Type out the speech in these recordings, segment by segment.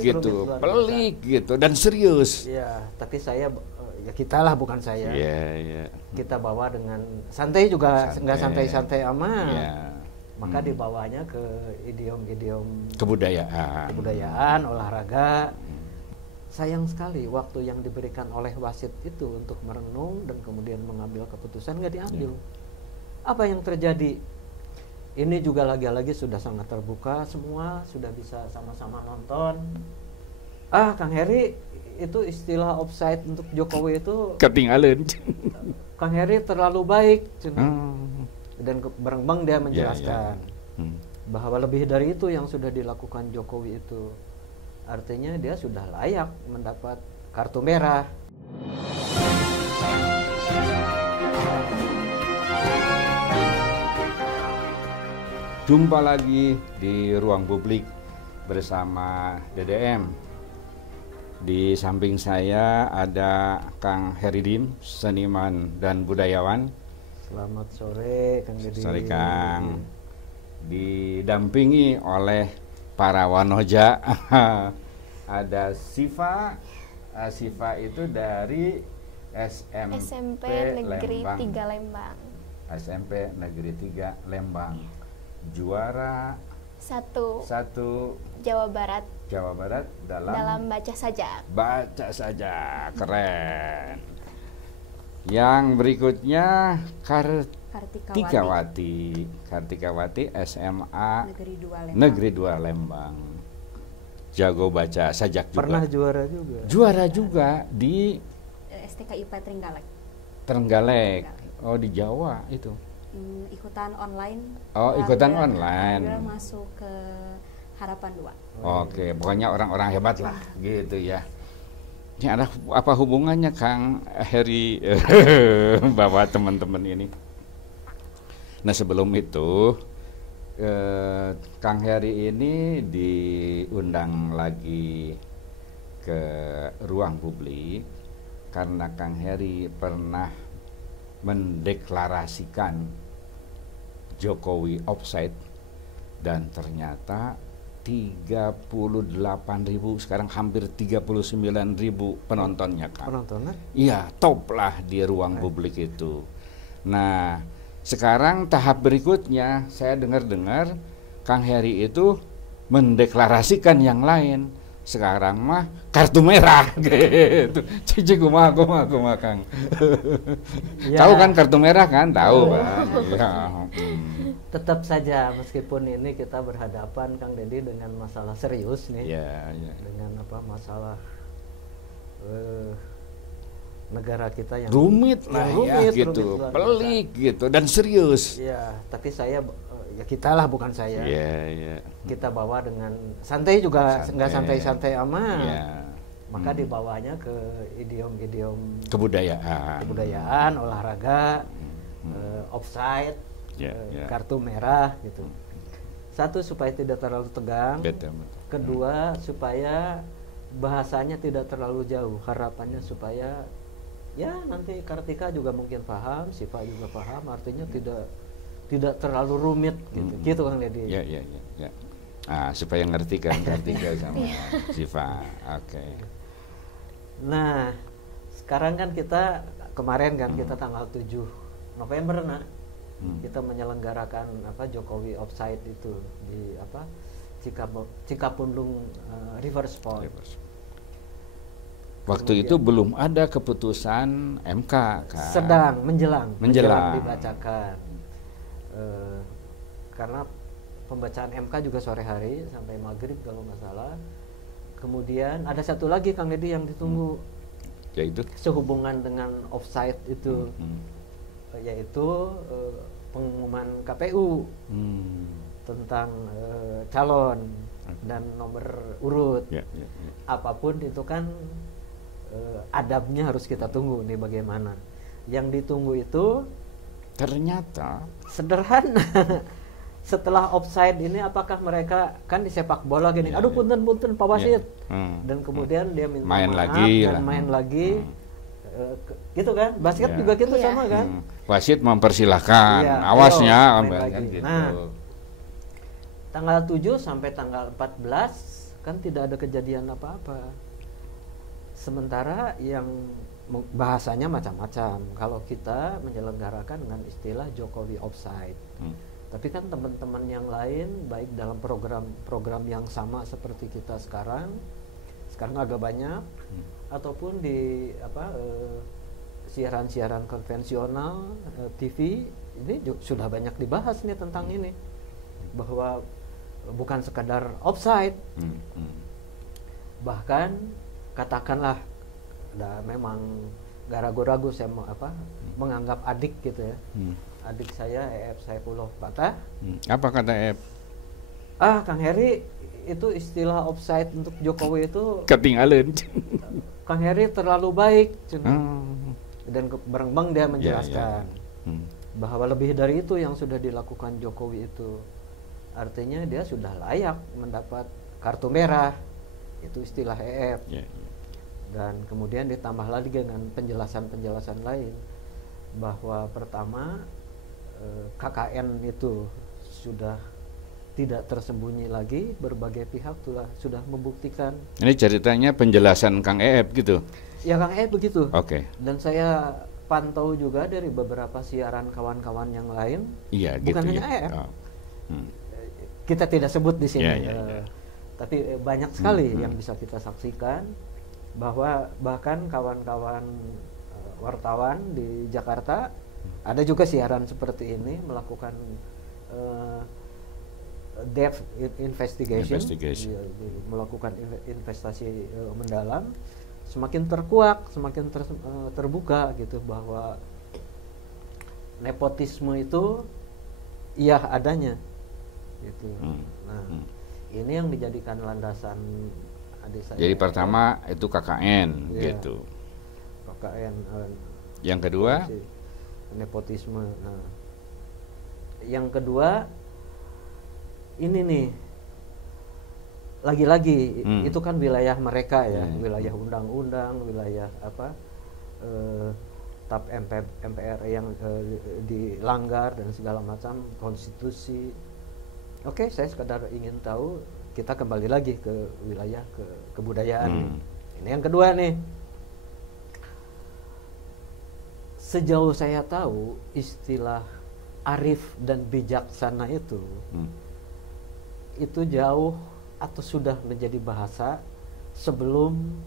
gitu, pelik gitu dan serius. Ya, tapi saya ya kita lah bukan saya. Yeah. Kita bawa dengan santai juga, nggak santai-santai amat. Yeah. Maka dibawanya ke idiom-idiom kebudayaan, olahraga. Sayang sekali waktu yang diberikan oleh wasit itu untuk merenung dan kemudian mengambil keputusan nggak diambil. Apa yang terjadi? Ini juga lagi-lagi sudah sangat terbuka, semua sudah bisa sama-sama nonton. Kang Heri, itu istilah offside untuk Jokowi itu ketinggalan. Kang Heri terlalu baik, dan bereng-beng dia menjelaskan bahwa lebih dari itu yang sudah dilakukan Jokowi itu. Artinya dia sudah layak mendapat kartu merah. Jumpa lagi di Ruang Publik bersama DDM. Di samping saya ada Kang Heridim, seniman dan budayawan. Selamat sore, Kang Dedi. Sore, Kang. Didampingi oleh para wanoja. Ada Siva. Siva itu dari SMP Negeri Lembang. 3 Lembang. SMP Negeri 3 Lembang. Juara satu Jawa Jawa Barat dalam baca saja. Keren. Yang berikutnya Kartikawati SMA Negeri 2 Lembang. Jago baca sajak juga. Pernah juara juga di STKIP Trenggalek. Oh, di Jawa itu. Ikutan online. Oh, ikutan online. Masuk ke Harapan 2. Oke, pokoknya orang-orang hebat lah gitu ya. Ini ada apa hubungannya Kang Heri bawa teman-teman ini? Nah, sebelum itu Kang Heri ini diundang lagi ke Ruang Publik karena Kang Heri pernah mendeklarasikan Jokowi offside dan ternyata 38.000, sekarang hampir 39.000 penontonnya, Kang. Penontonnya? Iya, top lah di Ruang Publik itu. Nah, sekarang tahap berikutnya saya dengar-dengar Kang Heri itu mendeklarasikan yang lain. Sekarang mah kartu merah gitu. Cici kumaha Kang. Ya. Tahu kan kartu merah kan? Tahu kan. Ya. Tetap saja meskipun ini kita berhadapan Kang Dedi dengan masalah serius nih. Ya. Dengan masalah negara kita yang rumit lah ya gitu, pelik gitu dan serius. Ya, tapi saya ya kita lah bukan saya. Yeah. Kita bawa dengan santai juga, nggak santai-santai amat. Yeah. Maka dibawanya ke idiom-idiom kebudayaan, olahraga, offside, kartu merah gitu. Satu, supaya tidak terlalu tegang. Kedua, supaya bahasanya tidak terlalu jauh. Harapannya supaya ya nanti Kartika juga mungkin paham, Siva juga paham. Artinya tidak terlalu rumit gitu. Gitu Kang Dedi. Ya. Supaya ngerti kan Kartika sama Siva. Oke. Nah, sekarang kan kita kemarin kan kita tanggal 7 November kita menyelenggarakan Jokowi offside itu di Cikapundung River Sport. Waktu itu belum ada keputusan MK kan. Sedang menjelang dibacakan. Karena pembacaan MK juga sore hari sampai maghrib kalau nggak salah. Kemudian ada satu lagi Kang Dedi yang ditunggu, yaitu sehubungan dengan offside itu, yaitu pengumuman KPU tentang calon dan nomor urut. Apapun itu kan adabnya harus kita tunggu nih bagaimana. Yang ditunggu itu ternyata sederhana. Setelah offside ini apakah mereka kan di sepak bola gini, aduh punten Pak Wasit, dan kemudian dia minta main maaf lagi dan main lagi, gitu kan, basket juga gitu sama kan. Wasit mempersilahkan, awasnya gitu. Nah, tanggal 7 sampai tanggal 14 kan tidak ada kejadian apa-apa. Sementara yang bahasanya macam-macam. Kalau kita menyelenggarakan dengan istilah Jokowi offside, tapi kan teman-teman yang lain baik dalam program yang sama seperti kita sekarang agak banyak, ataupun di siaran-siaran konvensional, TV ini sudah banyak dibahas nih tentang ini, bahwa bukan sekadar offside, bahkan katakanlah memang gak ragu-ragu saya menganggap adik gitu ya, adik saya EF Saifullah Fatah. Apa kata EF? Kang Heri, itu istilah offside untuk Jokowi itu ketinggalan. Kang Heri terlalu baik, dan berembang dia menjelaskan bahwa lebih dari itu yang sudah dilakukan Jokowi itu, artinya dia sudah layak mendapat kartu merah, itu istilah EF. Dan kemudian ditambah lagi dengan penjelasan-penjelasan lain bahwa pertama KKN itu sudah tidak tersembunyi lagi, berbagai pihak sudah membuktikan. Ini ceritanya penjelasan Kang EF gitu? Ya, Kang EF begitu. Oke. Dan saya pantau juga dari beberapa siaran kawan-kawan yang lain. Iya, bukan gitu hanya ya. EF. Kita tidak sebut di sini. Tapi banyak sekali yang bisa kita saksikan, bahwa bahkan kawan-kawan wartawan di Jakarta ada juga siaran seperti ini melakukan depth investigation. Melakukan investasi mendalam, semakin terkuak, semakin terbuka gitu, bahwa nepotisme itu iya adanya gitu. Ini yang dijadikan landasan adik saya. Jadi pertama itu KKN gitu. KKN. Yang kedua nepotisme. Nah, yang kedua ini nih, lagi-lagi itu kan wilayah mereka ya, wilayah undang-undang, wilayah TAP MPR yang dilanggar dan segala macam, konstitusi. Oke, saya sekedar ingin tahu, kita kembali lagi ke wilayah kebudayaan. Ini yang kedua nih. Sejauh saya tahu, istilah arif dan bijaksana itu jauh atau sudah menjadi bahasa sebelum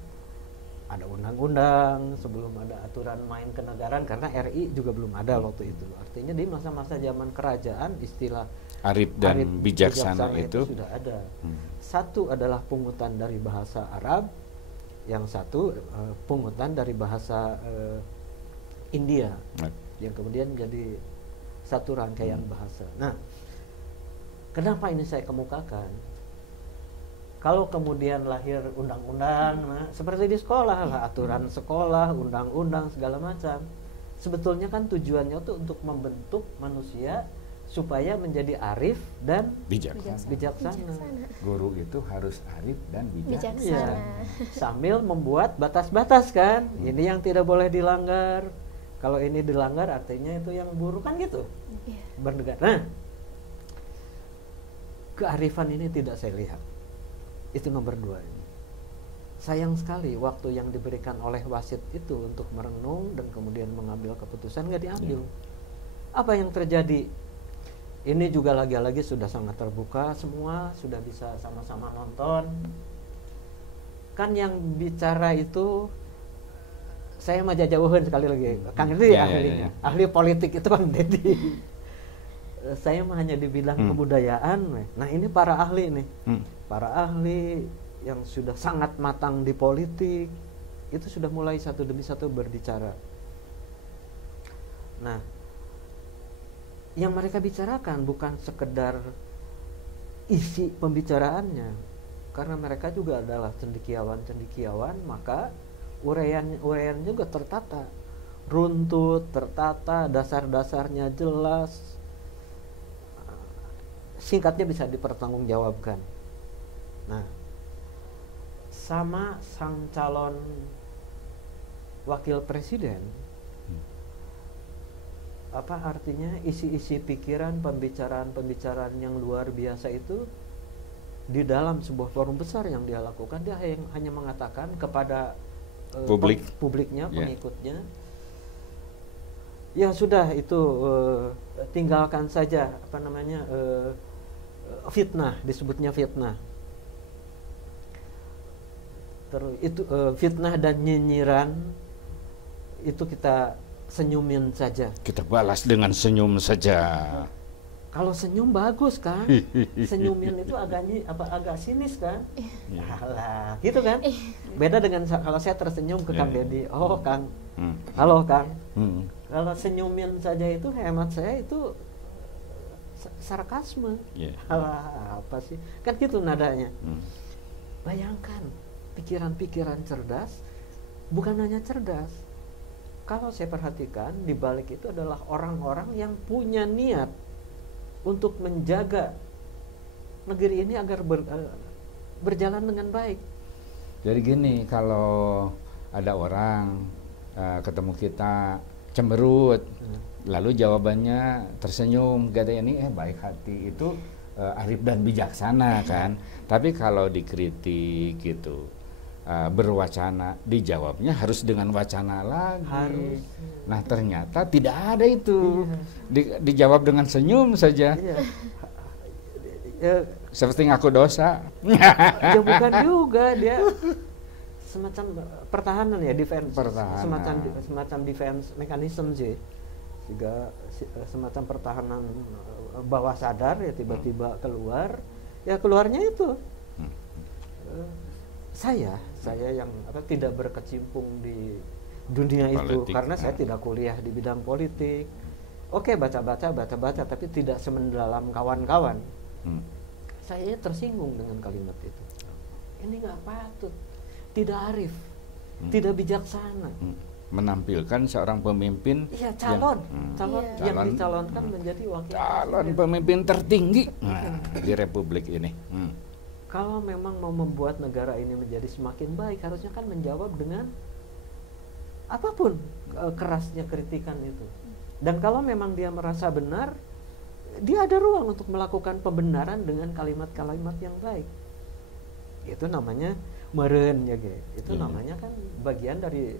ada undang-undang, sebelum ada aturan main kenegaraan, karena RI juga belum ada waktu itu. Artinya di masa-masa zaman kerajaan istilah arif dan bijaksana itu sudah ada. Satu adalah pungutan dari bahasa Arab, yang satu pungutan dari bahasa India, yang kemudian menjadi satu rangkaian bahasa. Nah, kenapa ini saya kemukakan? Kalau kemudian lahir undang-undang, seperti di sekolah lah, aturan sekolah, undang-undang segala macam, sebetulnya kan tujuannya itu untuk membentuk manusia supaya menjadi arif dan bijaksana. Guru itu harus arif dan bijaksana. Ya, sambil membuat batas-batas kan. Ini yang tidak boleh dilanggar. Kalau ini dilanggar artinya itu yang buruk kan gitu. Bernegara. Nah, kearifan ini tidak saya lihat. Itu nomor 2 ini. Sayang sekali waktu yang diberikan oleh wasit itu untuk merenung dan kemudian mengambil keputusan nggak diambil. Apa yang terjadi? Ini juga lagi-lagi sudah sangat terbuka, semua sudah bisa sama-sama nonton. Kan yang bicara itu, saya mah jauhin sekali lagi. Kang Deddy ahlinya, ahli politik itu Kang Deddy. Saya mah hanya di bidang kebudayaan. Nah ini para ahli nih, para ahli yang sudah sangat matang di politik, itu sudah mulai satu demi satu berbicara. Nah, yang mereka bicarakan bukan sekedar isi pembicaraannya, karena mereka juga adalah cendekiawan, maka uraian juga tertata, runtut, tertata, dasar-dasarnya jelas, singkatnya bisa dipertanggungjawabkan. Nah, sama sang calon wakil presiden, apa artinya isi-isi pikiran, pembicaraan yang luar biasa itu di dalam sebuah forum besar yang dia lakukan, dia hanya mengatakan kepada publiknya, pengikutnya, ya sudah itu tinggalkan saja fitnah, disebutnya fitnah. Terus itu fitnah dan nyinyiran itu kita senyumin saja. Kita balas dengan senyum saja. Kalau senyum bagus kan, senyumin itu agak sinis kan, alah, gitu kan. Beda dengan kalau saya tersenyum ke Kang Deddy, oh Kang, halo Kang. Kalau senyumin saja itu hemat saya itu sarkasme, alah apa sih, kan gitu nadanya. Bayangkan pikiran-pikiran cerdas, bukan hanya cerdas. Kalau saya perhatikan di balik itu adalah orang-orang yang punya niat untuk menjaga negeri ini agar berjalan dengan baik. Jadi gini, kalau ada orang ketemu kita cemberut, lalu jawabannya tersenyum, gak ada ini baik hati, itu arif dan bijaksana kan. Tapi kalau dikritik gitu, berwacana, dijawabnya harus dengan wacana lagi. Harus. Nah ternyata tidak ada itu, dijawab dengan senyum saja. Seperti ngaku dosa. Ya bukan juga, dia semacam pertahanan ya, defense. Semacam defense mechanism sih. Juga semacam pertahanan bawah sadar ya, tiba-tiba keluar. Ya keluarnya itu. Saya yang tidak berkecimpung di dunia politik, itu karena saya tidak kuliah di bidang politik. Oke, baca-baca tapi tidak semendalam kawan-kawan. Saya tersinggung dengan kalimat itu. Ini nggak patut, tidak arif, tidak bijaksana. Menampilkan seorang pemimpin calon yang dicalonkan menjadi wakil calon pemimpin tertinggi di republik ini. Kalau memang mau membuat negara ini menjadi semakin baik, harusnya kan menjawab dengan apapun kerasnya kritikan itu. Dan kalau memang dia merasa benar, dia ada ruang untuk melakukan pembenaran dengan kalimat-kalimat yang baik. Itu namanya meren ya, itu namanya kan bagian dari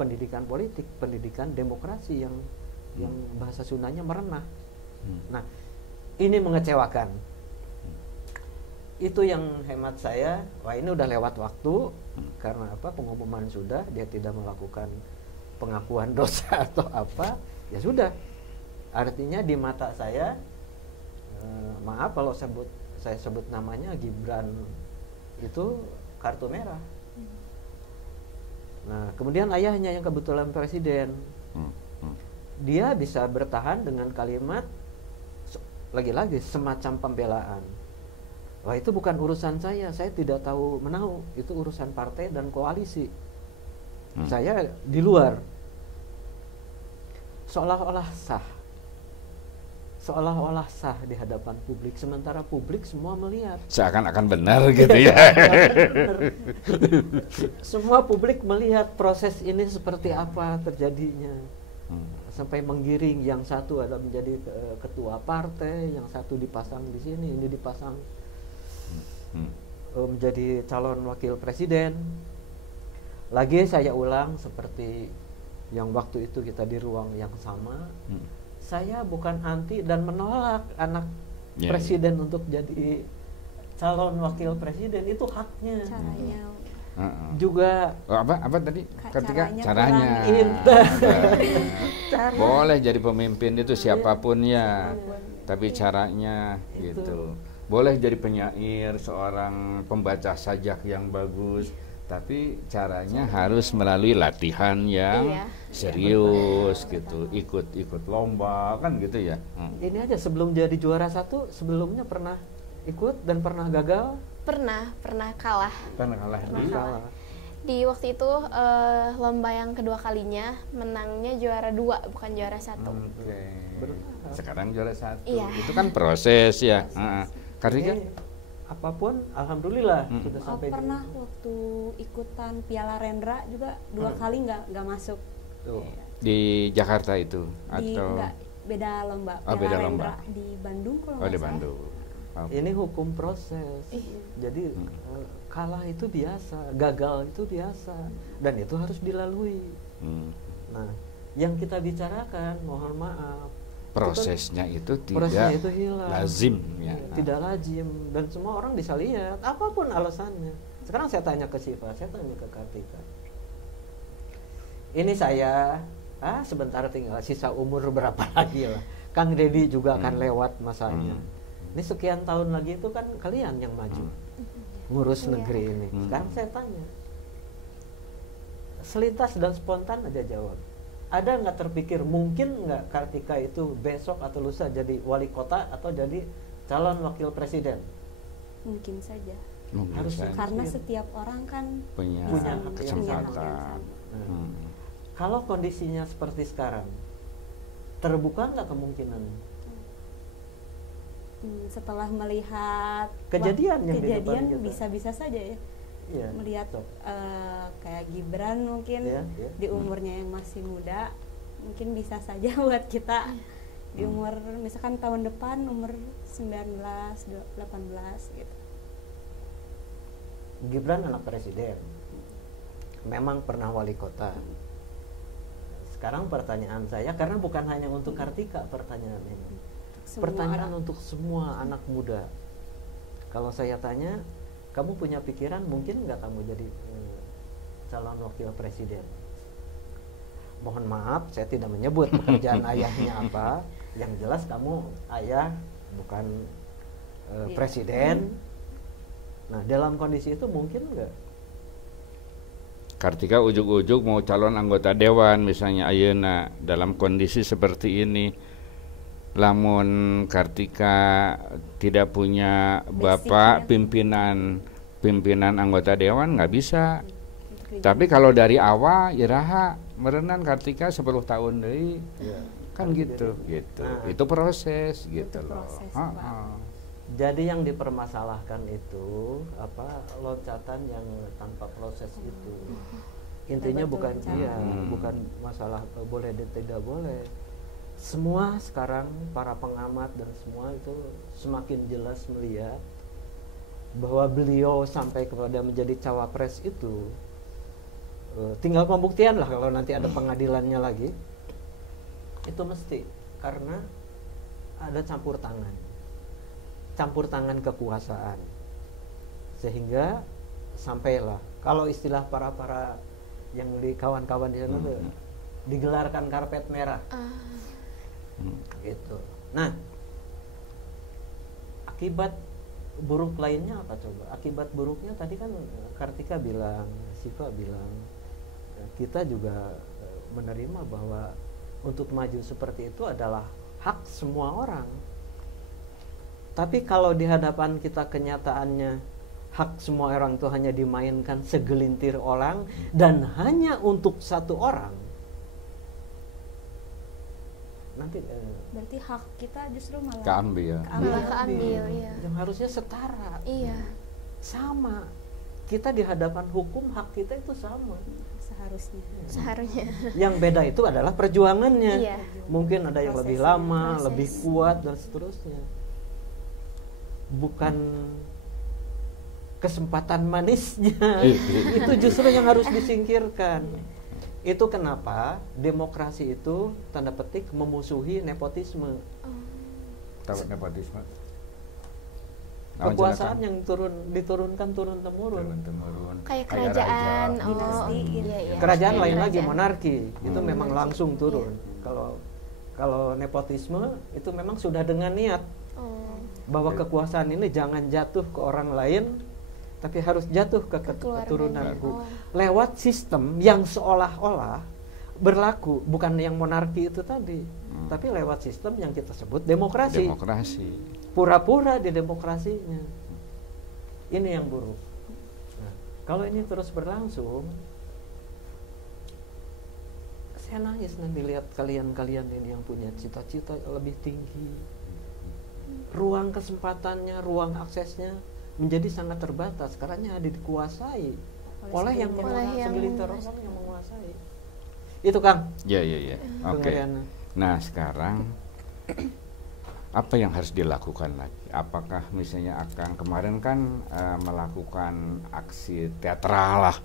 pendidikan politik, pendidikan demokrasi yang bahasa Sundanya merenah. Nah, ini mengecewakan. Itu yang hemat saya, wah ini udah lewat waktu, karena pengumuman sudah, dia tidak melakukan pengakuan dosa atau apa, ya sudah. Artinya di mata saya, maaf kalau saya sebut namanya Gibran itu kartu merah. Nah kemudian ayahnya yang kebetulan presiden, dia bisa bertahan dengan kalimat lagi-lagi semacam pembelaan. Wah itu bukan urusan saya tidak tahu menahu, itu urusan partai dan koalisi. Saya di luar. Seolah-olah sah di hadapan publik, sementara publik semua melihat. Seakan-akan benar gitu ya. Semua publik melihat proses ini seperti apa terjadinya. Sampai menggiring, yang satu ada menjadi ketua partai, yang satu dipasang di sini, ini dipasang menjadi calon wakil presiden. Lagi saya ulang seperti yang waktu itu kita di ruang yang sama, saya bukan anti dan menolak anak presiden untuk jadi calon wakil presiden, itu haknya. Caranya juga apa tadi ketika caranya boleh jadi pemimpin itu siapapun ya, tapi caranya gitu. Boleh jadi penyair, seorang pembaca sajak yang bagus, tapi caranya harus melalui latihan yang serius gitu, ikut lomba kan gitu ya. Ini aja sebelum jadi juara 1, sebelumnya pernah ikut dan pernah gagal? Pernah kalah. Pernah kalah. Di waktu itu lomba yang kedua kalinya menangnya juara 2 bukan juara 1. Sekarang juara 1. Iya. Itu kan proses ya. Karena apapun alhamdulillah sudah sampai. Pernah waktu ikutan Piala Rendra juga 2 kali nggak masuk. Di Jakarta itu atau beda lomba. Beda lomba di Bandung kalau di Bandung. Ini hukum proses. Jadi kalah itu biasa, gagal itu biasa, dan itu harus dilalui. Nah, yang kita bicarakan, mohon maaf, prosesnya itu prosesnya tidak itu hilang, lazim ya. Tidak lazim, dan semua orang bisa lihat apapun alasannya. Sekarang saya tanya ke Siva, saya tanya ke Kartika. Ini saya, sebentar tinggal sisa umur berapa lagi lah. Kang Deddy juga akan lewat masanya. Ini sekian tahun lagi itu kan kalian yang maju ngurus negeri ini. Sekarang saya tanya, selintas dan spontan aja jawab. Ada nggak terpikir mungkin nggak Kartika itu besok atau lusa jadi wali kota atau jadi calon wakil presiden? Mungkin saja. Harus Karena setiap orang kan punya kesempatan. Kalau kondisinya seperti sekarang, terbuka nggak kemungkinan? Setelah melihat kejadian bisa-bisa saja ya. Iya, melihat kayak Gibran mungkin di umurnya yang masih muda, mungkin bisa saja buat kita di umur misalkan tahun depan umur 19, 18 gitu. Gibran anak presiden, memang pernah wali kota. Sekarang pertanyaan saya, karena bukan hanya untuk Kartika pertanyaan ini, pertanyaan untuk semua anak muda. Kalau saya tanya, kamu punya pikiran mungkin nggak kamu jadi calon wakil presiden? Mohon maaf, saya tidak menyebut pekerjaan ayahnya apa. Yang jelas kamu ayah, bukan presiden. Nah, dalam kondisi itu mungkin nggak? Kartika ujuk-ujuk mau calon anggota dewan misalnya ayeuna dalam kondisi seperti ini. Lamun Kartika tidak punya bapak pimpinan anggota dewan nggak bisa. Tapi kalau dari awal iraha merenan Kartika 10 tahun deui kan gitu. Nah, itu proses gitu loh. Jadi yang dipermasalahkan itu loncatan yang tanpa proses itu. Intinya bukan bukan masalah boleh dan tidak boleh. Semua sekarang para pengamat dan semua itu semakin jelas melihat bahwa beliau sampai kepada menjadi cawapres itu tinggal pembuktian lah kalau nanti ada pengadilannya lagi. Itu mesti karena ada campur tangan kekuasaan, sehingga sampailah kalau istilah para yang di kawan-kawan di sana tuh digelarkan karpet merah. Gitu. Nah, akibat buruk lainnya apa coba? Akibat buruknya tadi kan Kartika bilang, Siva bilang, kita juga menerima bahwa untuk maju seperti itu adalah hak semua orang. Tapi kalau di hadapan kita kenyataannya hak semua orang itu hanya dimainkan segelintir orang dan hanya untuk satu orang, nanti berarti hak kita justru malah keambil ya. Yang harusnya setara. Iya. Sama. Kita di hadapan hukum hak kita itu sama. Seharusnya. Yang beda itu adalah perjuangannya. Iya. Mungkin ada yang lebih lama, lebih kuat dan seterusnya. Bukan kesempatan manisnya. Itu justru yang harus disingkirkan. Itu kenapa demokrasi itu tanda petik memusuhi nepotisme. Tahu nepotisme? Kekuasaan yang diturunkan turun temurun. Kayak kerajaan, Kerajaan lain lagi monarki, itu memang langsung turun. Kalau nepotisme itu memang sudah dengan niat bahwa kekuasaan ini jangan jatuh ke orang lain, tapi harus jatuh ke keturunanku lewat sistem yang seolah-olah berlaku, bukan yang monarki itu tadi, tapi lewat sistem yang kita sebut demokrasi. Pura-pura di demokrasinya. Ini yang buruk. Nah, kalau ini terus berlangsung, saya nangis nanti lihat kalian-kalian ini yang punya cita-cita lebih tinggi. Ruang kesempatannya, ruang aksesnya menjadi sangat terbatas karena dikuasai oleh yang segelintir orang yang menguasai. Itu Kang. Iya. Oke. Nah sekarang apa yang harus dilakukan lagi? Apakah misalnya akan kemarin kan melakukan aksi teatral lah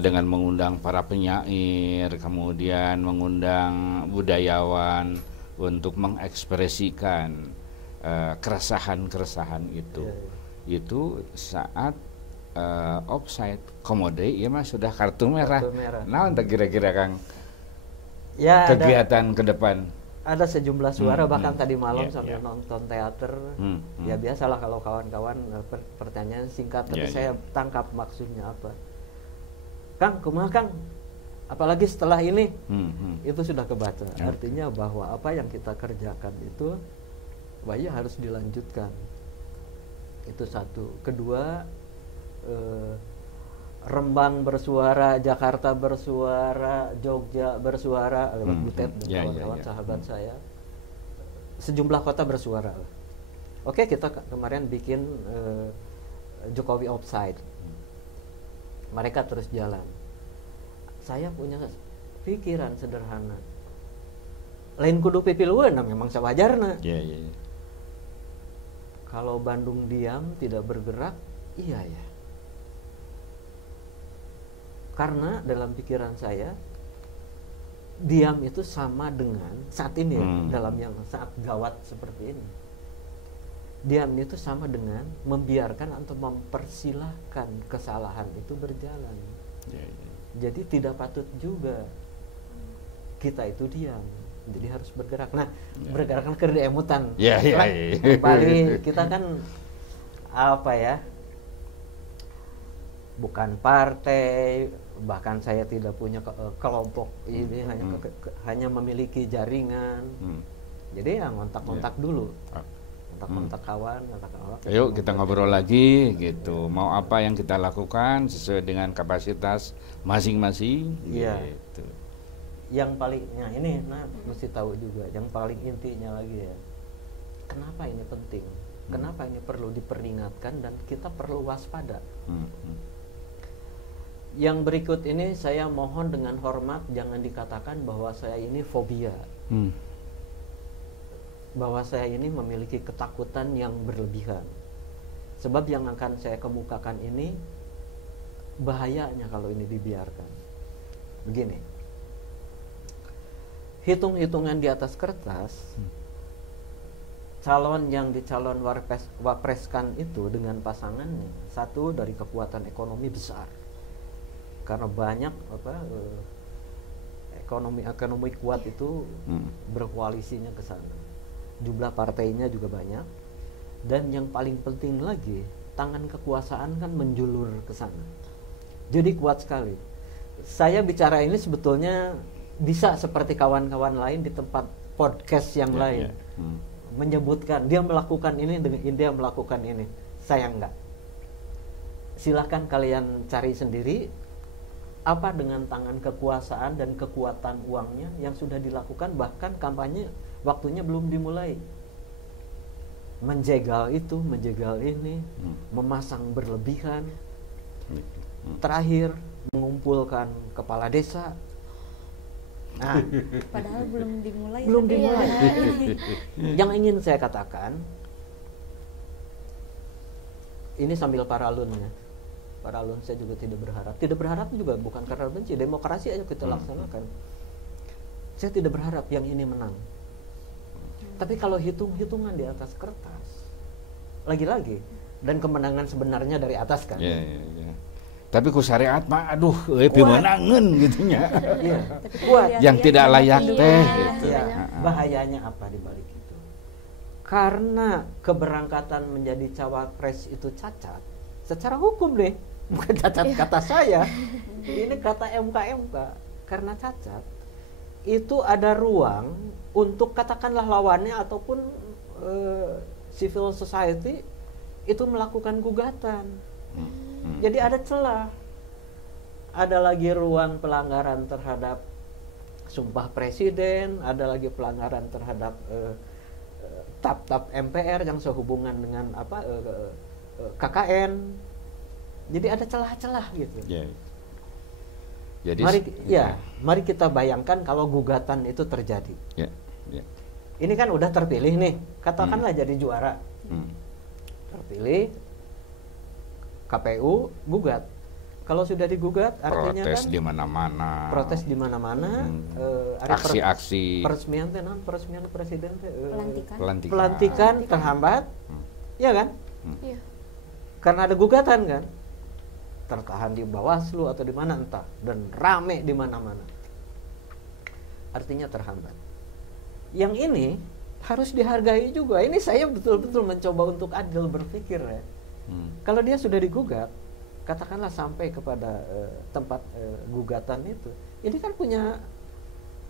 dengan mengundang para penyair, kemudian mengundang budayawan untuk mengekspresikan keresahan-keresahan itu. Itu saat offside komode ya mas sudah kartu merah. Nah untuk kira-kira Kang ya, kegiatan ke depan ada sejumlah suara bahkan tadi malam sambil nonton teater ya biasalah kalau kawan-kawan pertanyaan singkat tapi saya tangkap maksudnya apa. Kang kumaha Kang, apalagi setelah ini itu sudah kebaca artinya bahwa apa yang kita kerjakan itu bahaya harus dilanjutkan. Itu satu. Kedua, Rembang bersuara, Jakarta bersuara, Jogja bersuara, lewat Butet dan kawan-kawan sahabat saya. Sejumlah kota bersuara. Oke, kita kemarin bikin Jokowi Offside. Mereka terus jalan. Saya punya pikiran sederhana. Lain kudu pipilueun memang sawajarna. Kalau Bandung diam tidak bergerak, iya ya. Karena dalam pikiran saya diam itu sama dengan saat ini dalam yang saat gawat seperti ini. Diam itu sama dengan membiarkan atau mempersilahkan kesalahan itu berjalan. Jadi tidak patut juga kita itu diam. Jadi harus bergerak. Nah, bergerak kan kerja emutan. Paling kita kan apa ya? Bukan partai, bahkan saya tidak punya kelompok ini, hanya memiliki jaringan. Jadi ya ngontak-ngontak dulu, kontak kawan, ayo kita ngobrol lagi gitu, mau apa yang kita lakukan sesuai dengan kapasitas masing-masing gitu. Yang palingnya ini mesti tahu juga, yang paling intinya lagi ya, kenapa ini penting, kenapa ini perlu diperingatkan dan kita perlu waspada. Yang berikut ini saya mohon dengan hormat jangan dikatakan bahwa saya ini fobia, bahwa saya ini memiliki ketakutan yang berlebihan. Sebab yang akan saya kemukakan ini bahayanya kalau ini dibiarkan. Begini, hitung-hitungan di atas kertas, calon yang dicalon wapreskan itu dengan pasangannya, satu dari kekuatan ekonomi besar. Karena banyak ekonomi kuat itu berkoalisinya ke sana. Jumlah partainya juga banyak. Dan yang paling penting lagi, tangan kekuasaan kan menjulur ke sana. Jadi kuat sekali. Saya bicara ini sebetulnya bisa seperti kawan-kawan lain di tempat podcast yang lain. Menyebutkan dia melakukan ini dengan dia melakukan ini. Saya enggak. Silahkan kalian cari sendiri apa dengan tangan kekuasaan dan kekuatan uangnya yang sudah dilakukan, bahkan kampanye waktunya belum dimulai. Menjegal itu, menjegal ini, memasang berlebihan. Terakhir mengumpulkan kepala desa. Nah, padahal belum dimulai. Belum dimulai. Yang ingin saya katakan, ini sambil paralunnya. Paralun saya juga tidak berharap. Tidak berharap juga bukan karena benci. Demokrasi aja kita laksanakan. Saya tidak berharap yang ini menang. Tapi kalau hitung-hitungan di atas kertas, lagi-lagi, dan kemenangan sebenarnya dari atas kan. Tapi ku syariat mah aduh pimenangeun gitunya. Kuat. Yang tidak layak teh gitu. Bahayanya apa di balik itu? Karena keberangkatan menjadi cawapres itu cacat secara hukum deh. Bukan cacat kata saya, ini kata MK. Karena cacat itu ada ruang untuk katakanlah lawannya ataupun civil society itu melakukan gugatan. Jadi ada celah. Ada lagi ruang pelanggaran terhadap sumpah presiden, ada lagi pelanggaran terhadap tap-tap MPR yang sehubungan dengan KKN. Jadi ada celah-celah gitu. Jadi mari kita bayangkan kalau gugatan itu terjadi. ini kan udah terpilih nih, katakanlah jadi juara, terpilih, KPU gugat. Kalau sudah digugat, artinya protes kan di mana-mana. Protes di mana-mana. Aksi-aksi. Peresmian presiden. Pelantikan terhambat, ya kan? Iya. Karena ada gugatan kan, tertahan di Bawaslu atau di mana entah, dan rame di mana-mana. Artinya terhambat. Yang ini harus dihargai juga. Ini saya betul-betul mencoba untuk adil berpikir ya. Kalau dia sudah digugat, katakanlah sampai kepada tempat gugatan itu, ini kan punya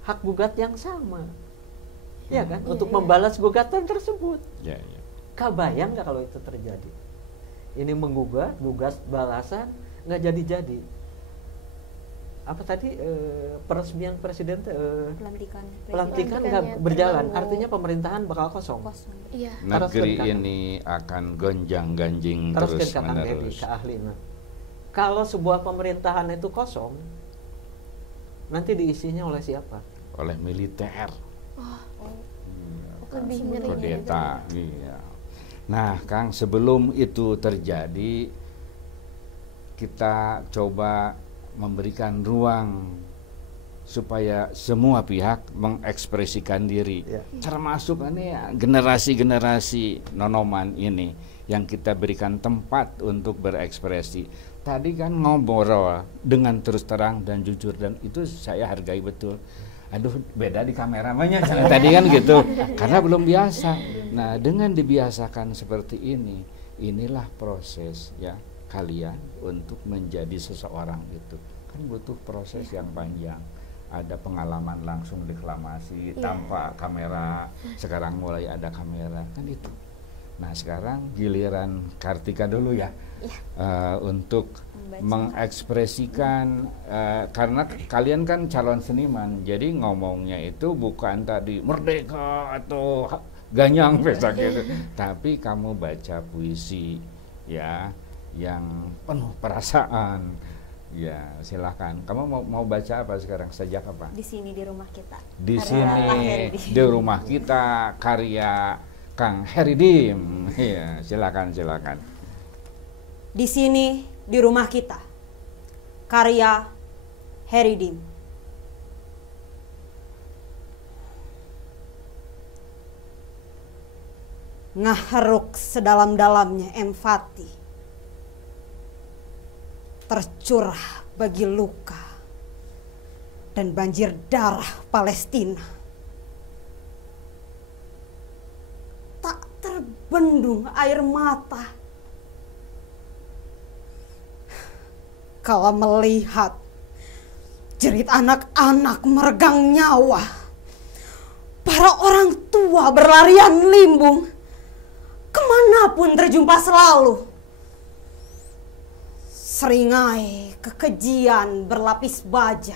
hak gugat yang sama, ya kan, untuk membalas gugatan tersebut. Kebayang nggak kalau itu terjadi? Ini gugat balasan nggak jadi. Apa tadi peresmian presiden pelantikan nggak berjalan, artinya pemerintahan bakal kosong. Iya. Negeri ini akan gonjang-ganjing terus menerus. Kalau sebuah pemerintahan itu kosong, nanti diisinya oleh siapa? Oleh militer. Lebih ngeri. Kudeta. Iya. Nah, Kang, sebelum itu terjadi, kita coba memberikan ruang supaya semua pihak mengekspresikan diri, termasuk ini generasi-generasi nonoman ini yang kita berikan tempat untuk berekspresi. Tadi kan ngobrol dengan terus terang dan jujur, dan itu saya hargai betul. Aduh, beda di kameramennya tadi kan gitu, karena belum biasa. Nah, dengan dibiasakan seperti ini, inilah proses ya kalian untuk menjadi seseorang itu. Kan butuh proses yang panjang. Ada pengalaman langsung deklamasi tanpa kamera, sekarang mulai ada kamera, kan itu. Nah, sekarang giliran Kartika dulu ya, untuk mengekspresikan, karena kalian kan calon seniman, jadi ngomongnya itu bukan tadi merdeka atau ganyang besok gitu, tapi kamu baca puisi ya yang penuh perasaan. Ya, silahkan. Kamu mau baca apa sekarang? Sejak apa? Di sini di rumah kita. Di sini di rumah kita, karya Kang Heri Dim. Iya, silakan. Di sini di rumah kita, karya Heri Dim. Ngaheruk sedalam-dalamnya empati, tercurah bagi luka dan banjir darah Palestina. Tak terbendung air mata kala melihat jerit anak-anak meregang nyawa, para orang tua berlarian limbung, kemanapun terjumpa selalu. Seringai kekejian berlapis baja,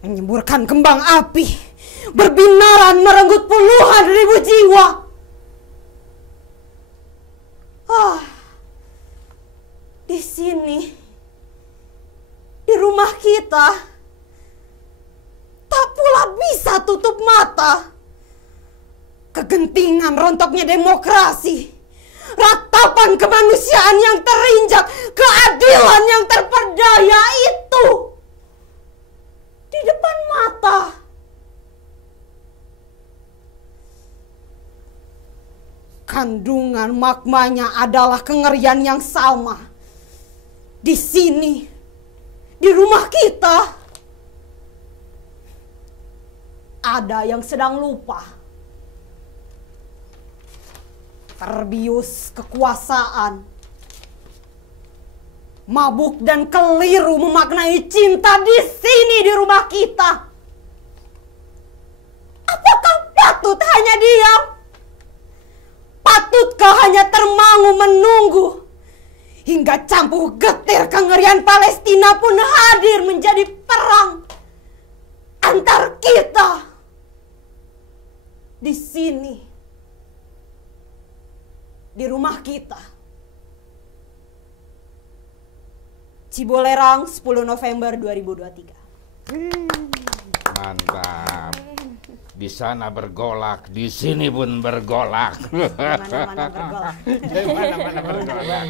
menyemburkan kembang api, berbinaran merenggut puluhan ribu jiwa. Di sini, di rumah kita, tak pula bisa tutup mata. Kegentingan rontoknya demokrasi, ratapan kemanusiaan yang terinjak, keadilan yang terperdaya itu di depan mata. Kandungan maknanya adalah kengerian yang sama. Di sini, di rumah kita, ada yang sedang lupa, terbius kekuasaan, mabuk dan keliru memaknai cinta di sini di rumah kita. Apakah patut hanya diam? Patutkah hanya termangu menunggu hingga campuh getir kengerian Palestina pun hadir menjadi perang antar kita di sini, di rumah kita. Cibolerang, 10 November 2023. Mantap. Di sana bergolak, di sini pun bergolak. Mana-mana bergolak. Mana-mana bergolak.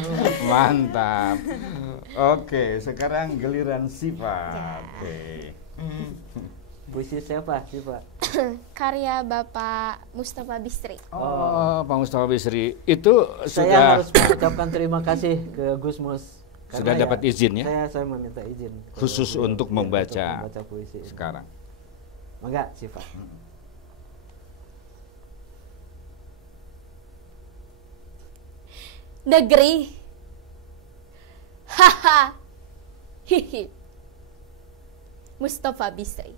Mantap. Oke, sekarang giliran Siva. Oke. Puisi siapa, Siva? Karya Bapak Mustafa Bisri. Oh, Pak Mustafa Bisri. Itu Saya sudah harus mengucapkan terima kasih ke Gusmus. Sudah dapat izin ya? Saya meminta izin Khusus untuk membaca puisi ini. Sekarang. Mangga, Siva. Negeri. Haha. Hihi. Mustafa Bisri.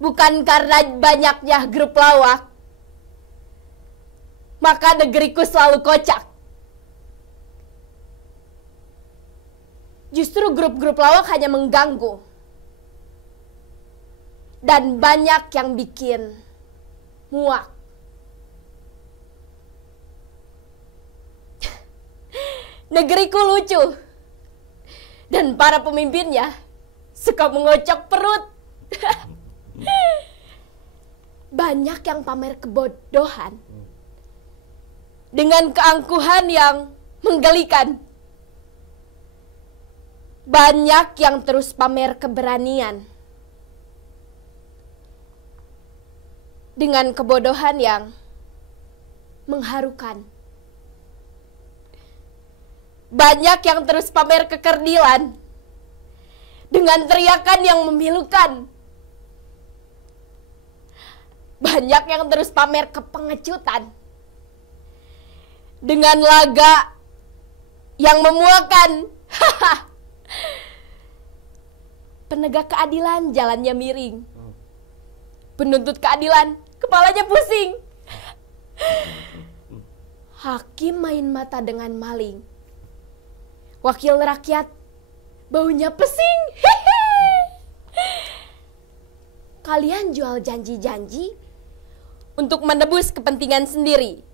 Bukan karena banyaknya grup lawak, maka negeriku selalu kocak. Justru grup-grup lawak hanya mengganggu. Dan banyak yang bikin muak. Negeriku lucu. Dan para pemimpinnya suka mengocok perut. Banyak yang pamer kebodohan dengan keangkuhan yang menggelikan. Banyak yang terus pamer keberanian dengan kebodohan yang mengharukan. Banyak yang terus pamer kekerdilan dengan teriakan yang memilukan. Banyak yang terus pamer kepengecutan dengan laga yang memuakan. Penegak keadilan jalannya miring. Penuntut keadilan kepalanya pusing. Hakim main mata dengan maling. Wakil rakyat baunya pesing. Kalian jual janji-janji untuk menebus kepentingan sendiri.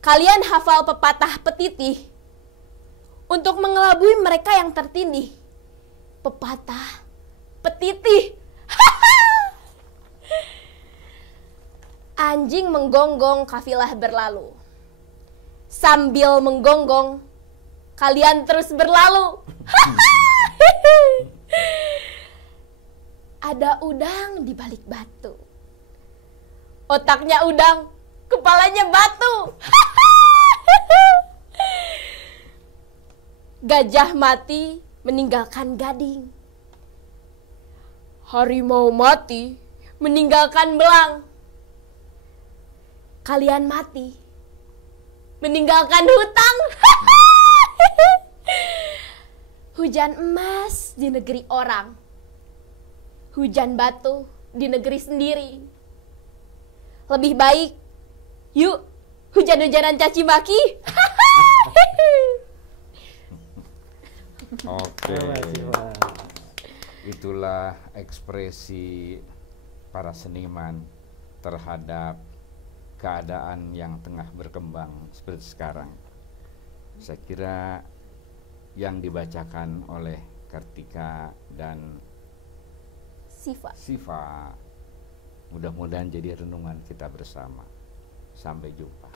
Kalian hafal pepatah petitih untuk mengelabui mereka yang tertindih. Pepatah petitih. Anjing menggonggong, kafilah berlalu. Sambil menggonggong, kalian terus berlalu. Ada udang di balik batu. Otaknya udang, kepalanya batu. Gajah mati meninggalkan gading. Harimau mati meninggalkan belang. Kalian mati meninggalkan hutang. Hujan emas di negeri orang. Hujan batu di negeri sendiri. Lebih baik, yuk hujan-hujanan caci maki. Oke. Itulah ekspresi para seniman terhadap keadaan yang tengah berkembang seperti sekarang. Saya kira yang dibacakan oleh Kartika dan Siva mudah-mudahan jadi renungan kita bersama. Sampai jumpa.